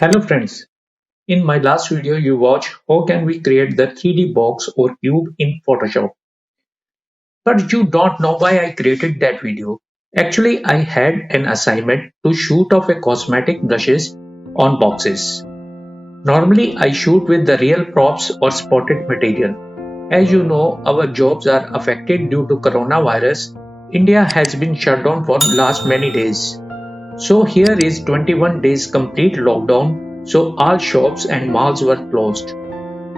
Hello friends, in my last video you watched how can we create the 3D box or cube in Photoshop. But you don't know why I created that video. Actually I had an assignment to shoot off a cosmetic brushes on boxes. Normally I shoot with the real props or spotted material. As you know our jobs are affected due to coronavirus. India has been shut down for last many days. So here is 21 days complete lockdown, so all shops and malls were closed.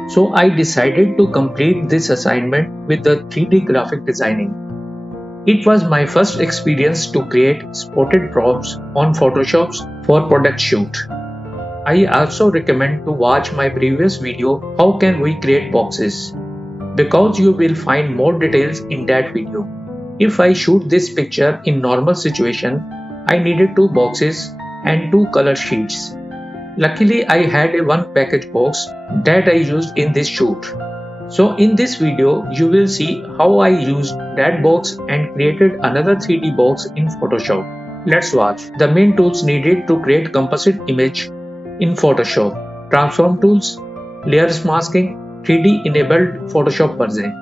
So I decided to complete this assignment with the 3D graphic designing. It was my first experience to create spotted props on Photoshop for product shoot. I also recommend to watch my previous video How Can We Create Boxes because you will find more details in that video. If I shoot this picture in normal situation, I needed two boxes and two color sheets. Luckily, I had a one package box that I used in this shoot. So in this video, you will see how I used that box and created another 3D box in Photoshop. Let's watch. The main tools needed to create composite image in Photoshop. Transform tools, layers masking, 3D enabled Photoshop version.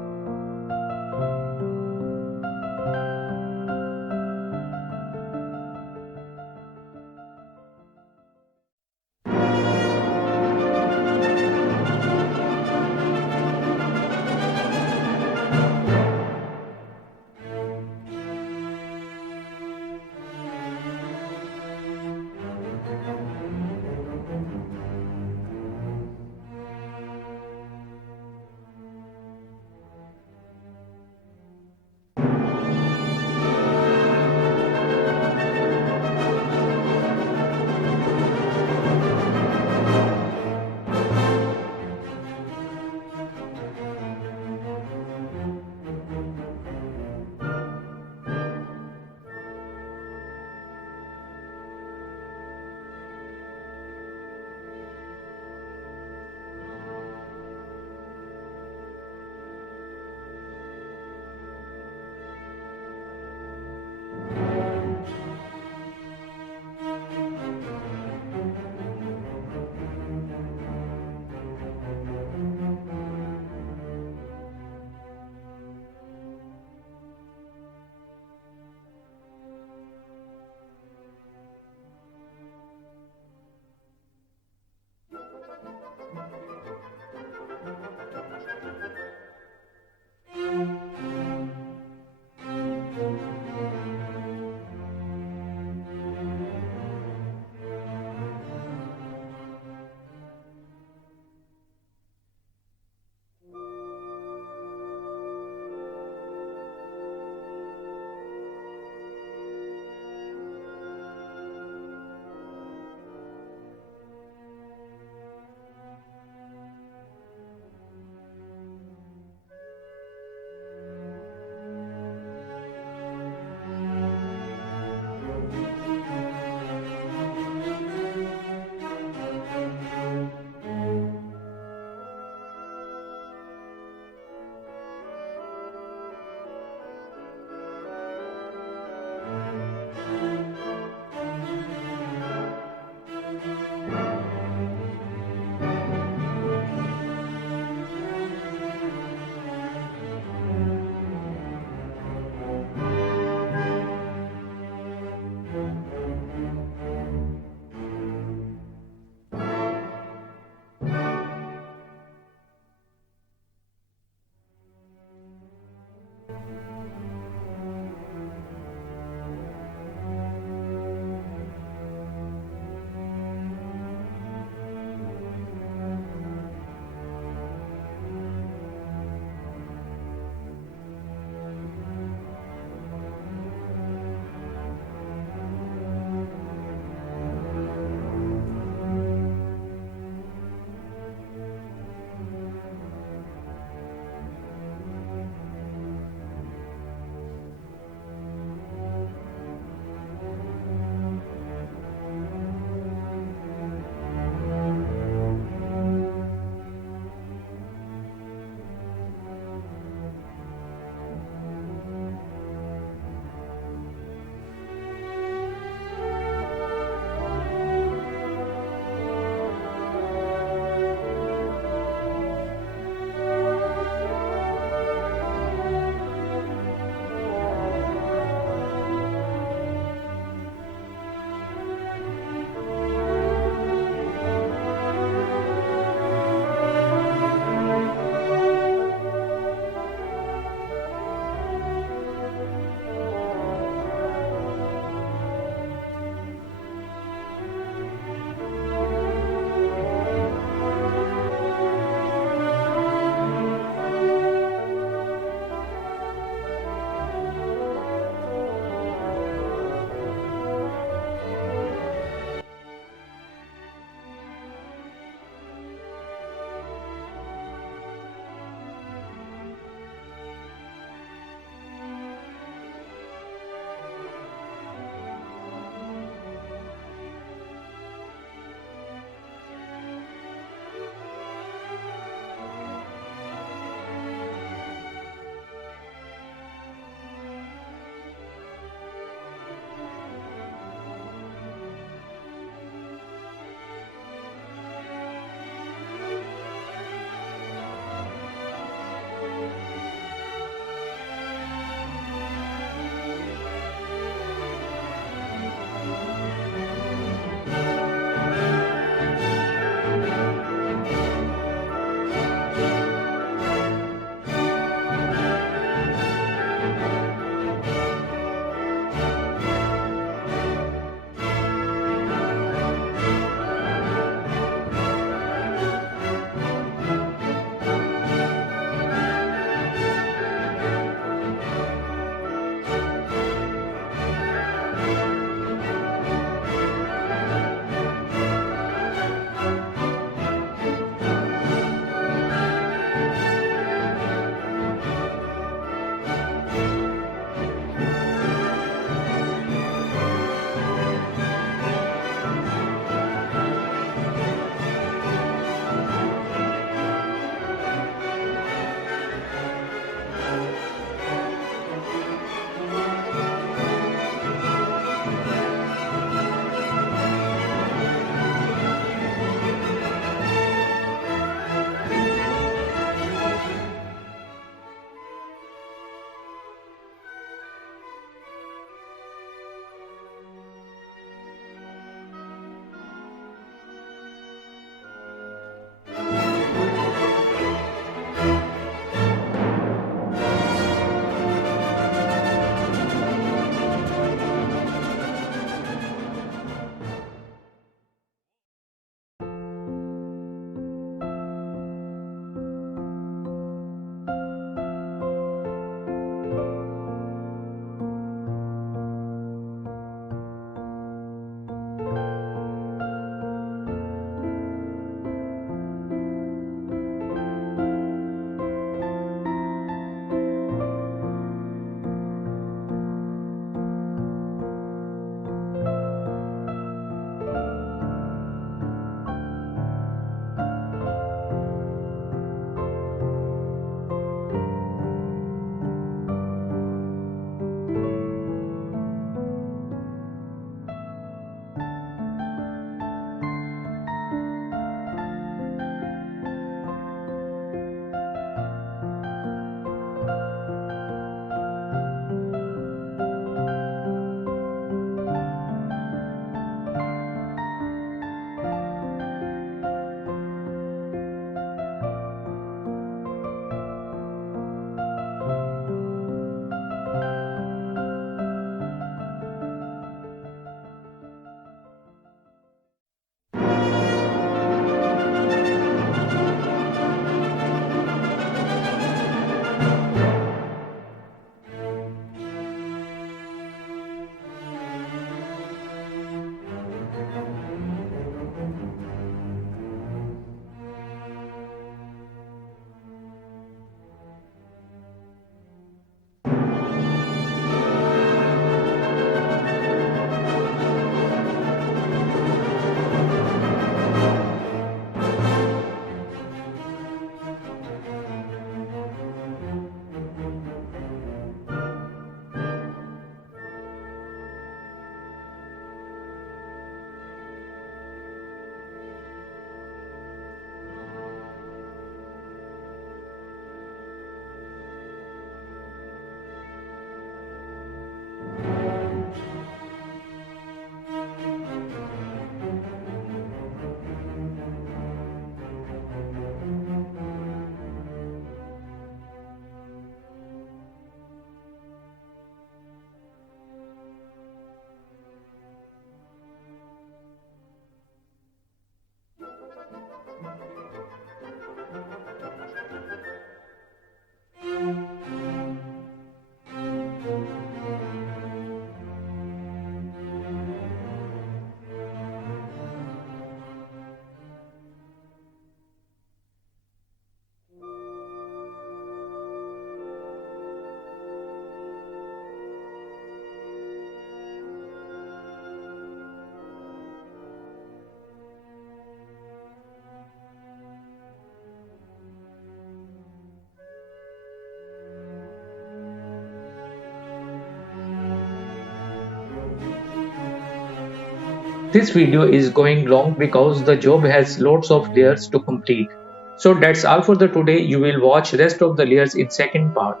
This video is going long because the job has lots of layers to complete. So that's all for the today. You will watch rest of the layers in second part.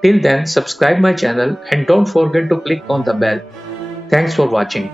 Till then, subscribe my channel and don't forget to click on the bell. Thanks for watching.